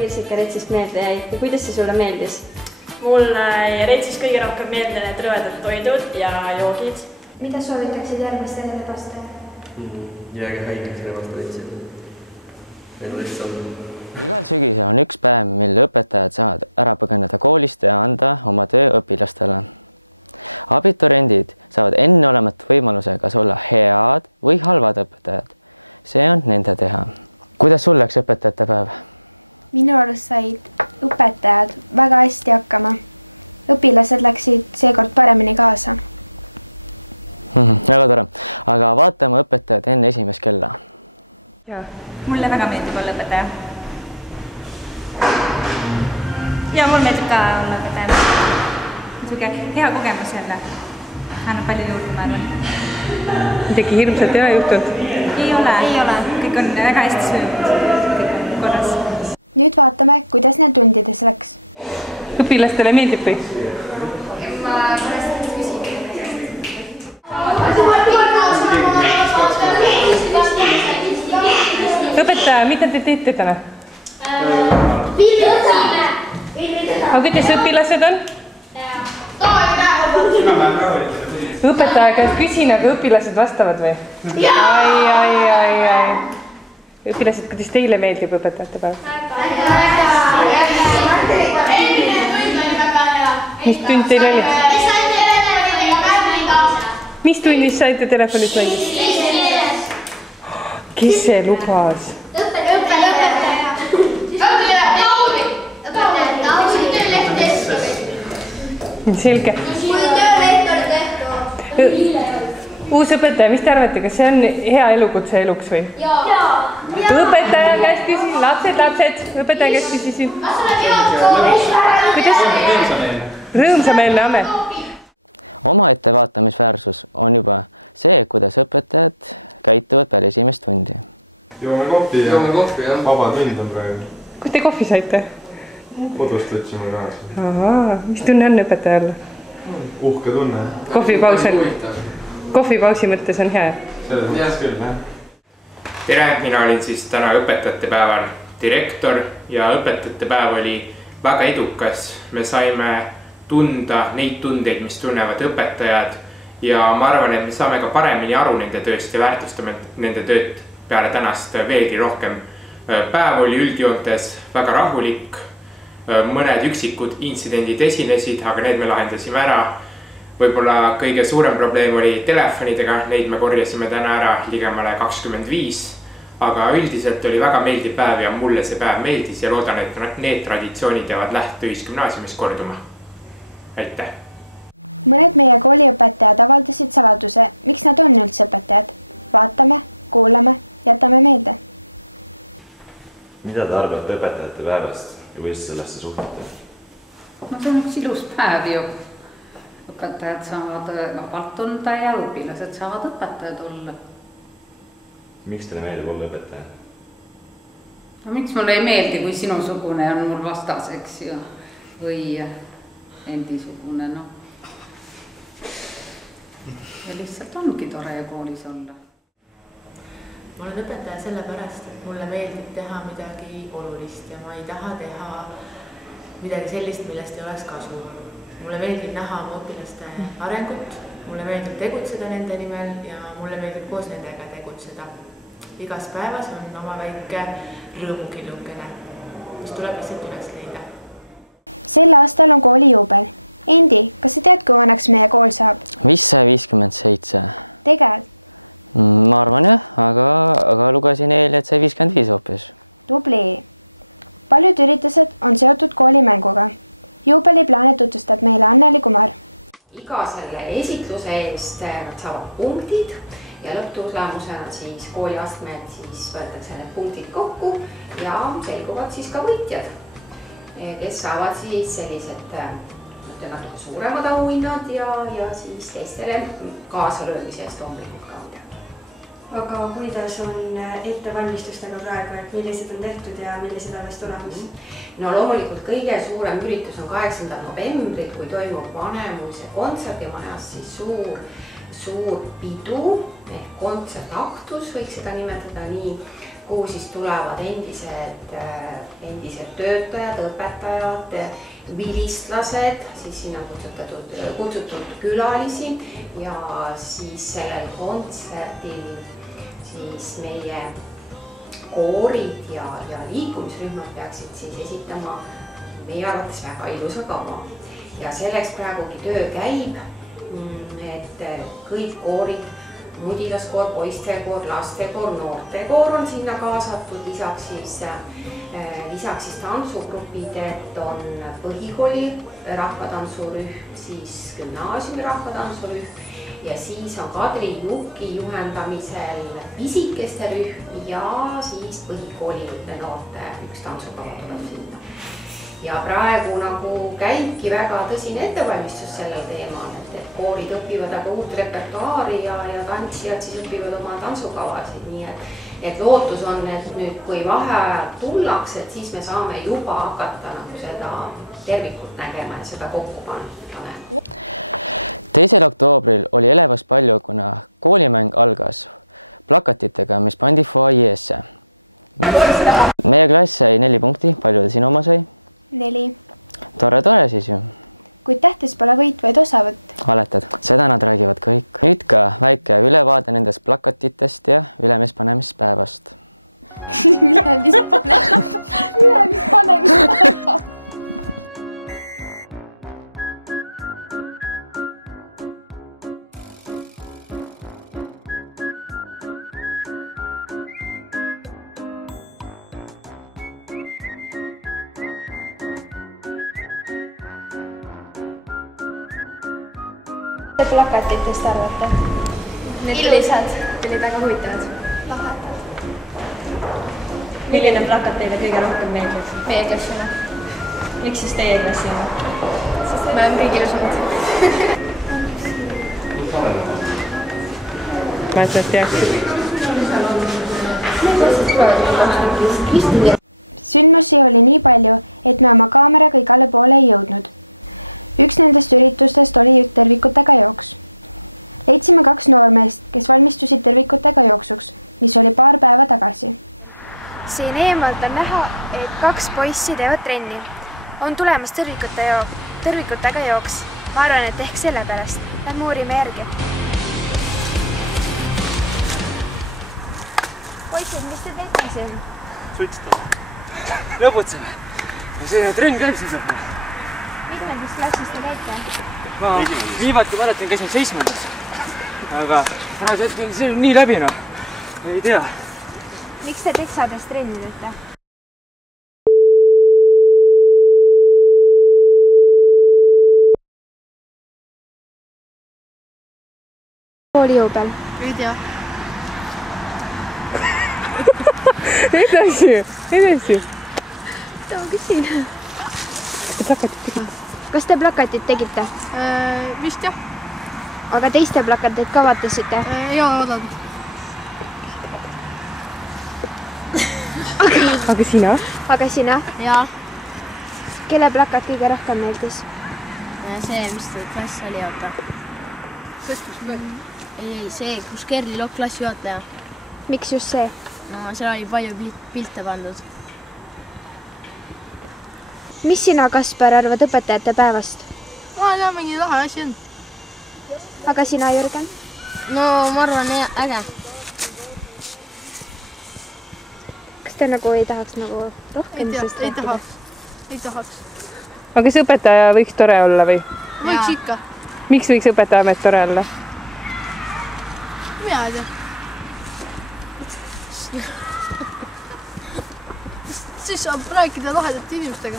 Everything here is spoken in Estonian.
Kirsika Retsist meelde jäi ja kuidas see sulle meeldis? Mulle jäi Retsist kõige rohkem meelde need rõvedad toidud ja joogid. Mida soovitaksid järgmistele rebastele? Jääge haigeks rebast Retsid. Meil on lihtsalt Mulle väga meeldib olla õpetaja. Ja mulle meeldib ka olla õpetaja. Niisugune hea kogemus jälle. Annab palju juurde, ma arvan. Midagi hirmsat ei ole juhtunud? Ei ole. Kõik on väga hästi söönud. Kõik on korras. Õpilastele meeldib või? Ma pärast küsin. Õpetaja, mida te teete täna? Aga kuidas õpilased on? Õpetaja käest küsin, aga õpilased vastavad või? Ai. Õpilased, kuidas teile meeldib õpetajate päev? Mis tund teil oli? Mis tunnis saite telefonit mängida? Kes see lubas? Selge. Uus õpetaja, mis te arvate, kas see on hea elukutse eluks või? Õpetaja käest küsin, lapsed, õpetaja käest küsisin. Kuidas? Rõõmsameelne amet. Joome kohvi ja vaba tund on praegu. Kus te kohvi saite? Kodust võtsime kaasa. Ahaa, mis tunne on õpetajal? Uhke tunne. Kohvipausi mõttes on hea? Selles mõttes küll, jah. Tere, mina olin siis täna õpetajate päeval direktor ja õpetajate päev oli väga edukas. Me saime tunda neid tundeid, mis tunnevad õpetajad ja ma arvan, et me saame ka paremini aru nende tööst ja väärtustame nende tööd peale tänast veelgi rohkem. Päev oli üldjoontes väga rahulik, mõned üksikud intsidendid esinesid, aga need me lahendasime ära. Võib-olla kõige suurem probleem oli telefonidega, neid me korjasime täna ära ligemale 25, aga üldiselt oli väga meeldiv päev ja mulle see päev meeldis ja loodan, et need traditsioonid jäävad Läht-Ühisgümnaasiumis korduma. Aitäh! Mida te arvate õpetajate päevast ja kuidas sellesse suhtute? No see on üks ilus päev ju. Õpetajad saavad vabalt tunda ja õpilased saavad õpetajad olla. Miks teile meeldib olla õpetaja? No miks mulle ei meeldi, kui sinusugune on mul vastaseks või endisugune, no. Ja lihtsalt ongi tore koolis olla. Ma olen õpetaja sellepärast, et mulle meeldib teha midagi olulist ja ma ei taha teha midagi sellist, millest ei oleks kasu. Mulle meeldib näha oma õpilaste arengut, mulle meeldib tegutseda nende nimel ja mulle meeldib koos nendega tegutseda. Igas päevas on oma väike rõõmukillukene, mis tuleb lihtsalt üles leida. Iga selle esitluse eest nad saavad punktid ja lõpptulemusena siis kooliastmed siis võetakse need punktid kokku ja selguvad siis ka võitjad, kes saavad siis sellised natuke suuremad auhinnad ja siis teistele kaasalöömise eest loomulikult ka midagi. Aga kuidas on ettevalmistustega praegu, et millised on tehtud ja millised alles tulemas? No loomulikult kõige suurem üritus on 8. novembril, kui toimub Vanemuise kontserdimajas siis suur pidu ehk kontsertaktus, võiks seda nimetada nii, kuhu siis tulevad endised töötajad, õpetajad, vilistlased, siis sinna kutsutud külalisi ja siis sellel kontserdil siis meie koorid ja liikumisrühmad peaksid siis esitama meie arvates väga ilusa kava. Ja selleks praegugi töö käib, et kõik koorid, mudilaskoor, poistekoor, lastekoor, noortekoor on sinna kaasatud, lisaks siis tantsugrupid, et on põhikooli rahvatantsurühm, siis gümnaasiumi rahvatantsurühm ja siis on Kadri Juki juhendamisel pisikeste rühm ja siis põhikooli noorte üks tantsukava tuleb sinna. Ja praegu nagu käibki väga tõsine ettevalmistus sellel teemal, et koorid õpivad aga uut repertuaari ja tantsijad siis õpivad oma tantsukavasid, nii et lootus on, et nüüd kui vaheajal tullakse, et siis me saame juba hakata nagu seda tervikut nägema ja seda kokku panema. Plakatitest arvate? Ilusad, olid väga huvitavad. Lahedad. Milline plakat teile kõige rohkem meeldib? Meie klassina. Miks siis teie klassina? Sest me oleme kõige ilusamad. Ma ütlen, et teaksid. Istungi. Siin eemalt on näha, et 2 poissi teevad trenni. On tulemas tõrvikutega jooks. Ma arvan, et ehk sellepärast. Lähme uurime järgi. Poisid, mis te teete siin? Suitsutame. Lõbutseme. Ja see trenn käib siin saab. Mitmendast klassis te käite? Ma viimati mäletan käisin 7. Aga praegu hetkel see on nii läbi, noh. Ei tea. Miks te teksades trenni teete? Kooli jõu peal? Ei tea. Edasi. Ma küsin. Kas te plakatit tegite? Vist jah. Aga teiste plakateid ka vaatasite? Jaa, olen. Aga sina? Aga sina? Jaa. Kelle plakat kõige rohkem meeldis? See, mis klass oli, oota. Ei, see, kus Kerli Lokk klassijuhataja. Miks just see? No, seal oli palju pilte pandud. Mis sina, Kaspar, arvad õpetajate päevast? Ma ei tea, mingi lahe asi on. Aga sina, Jürgen? No, ma arvan, äge. Kas te nagu ei tahaks nagu rohkem sellest rääkida? Ei tahaks. Aga kas õpetaja võiks tore olla või? Võiks ikka. Miks võiks õpetaja amet tore olla? Mina ei tea. Siis saab rääkida lahedate inimestega.